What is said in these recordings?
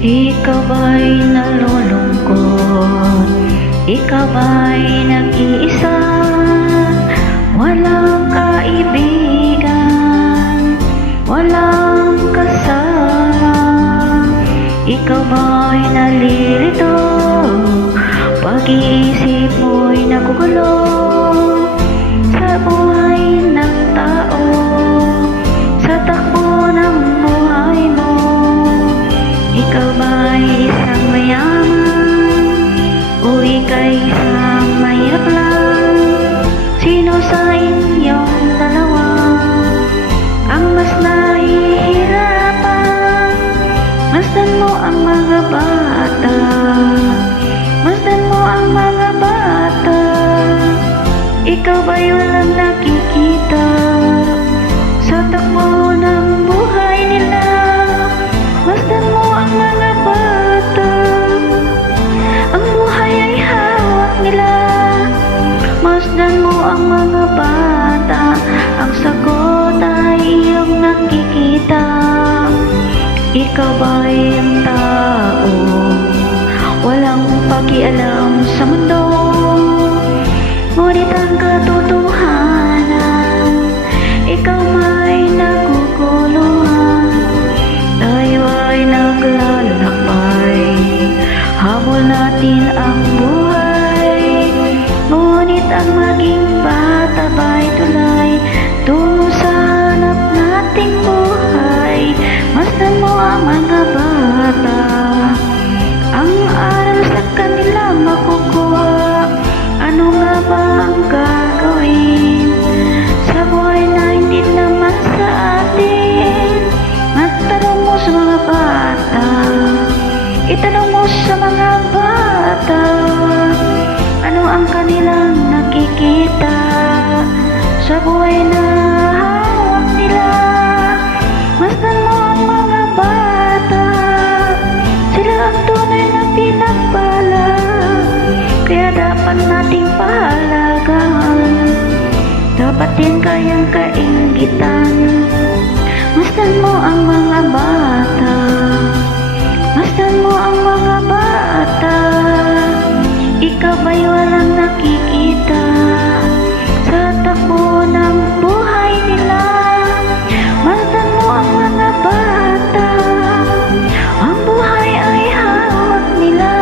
Ikaw ba'y nalulungkot? Ikaw ba'y nag-iisa? Walang kaibigan, walang kasama. Ikaw ba'y nalilito? Pag-iisip mo'y nagugulo sa buhay ng tao, sa takbo ng buhay mo. Ikaw ba'y isang mayaman o ika'y isang mahirap lang? Sino sa inyong dalawa ang mas nahihirapan? Masdan mo ang mga bata, masdan mo ang mga bata. Ikaw ba'y walang nakikita sa takbo ng buhay nila? Masdan mo ang mga bata, ang buhay ay hawak nila. Masdan mo ang mga bata, ang sagot ay iyong nakikita. Ikaw ba'y ang tao, walang pakialam sa mundo? Ngunit ang katotohanan, ikaw may naguguluhan. Tayo ay naglalakbay, habol natin ang buhay. Ngunit ang maging bata ba'y tulay tungo sa hanap nating buhay? Masdan mo ang mga bata, ang aral sa kanila makukuha. Ano nga ba ang gagawin sa buhay na hindi naman sa atin? Magtanong mo sa mga bata, itanong mo sa mga bata, ano ang kanilang nakikita sa buhay na hawak nila? Masdan mo ang mga bata, sila ang tunay na pinagpala, kaya dapat nating pahalagaan, dapat din kayang kainggitan. Masdan mo ang mga bata, masdan mo ang mga bata. Ikaw ba'y walang nakikita sa takbo ng buhay nila? Masdan mo ang mga bata, ang buhay ay hawak nila.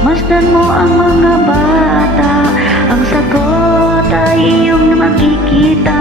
Masdan mo ang mga bata, ang sagot ay iyong makikita.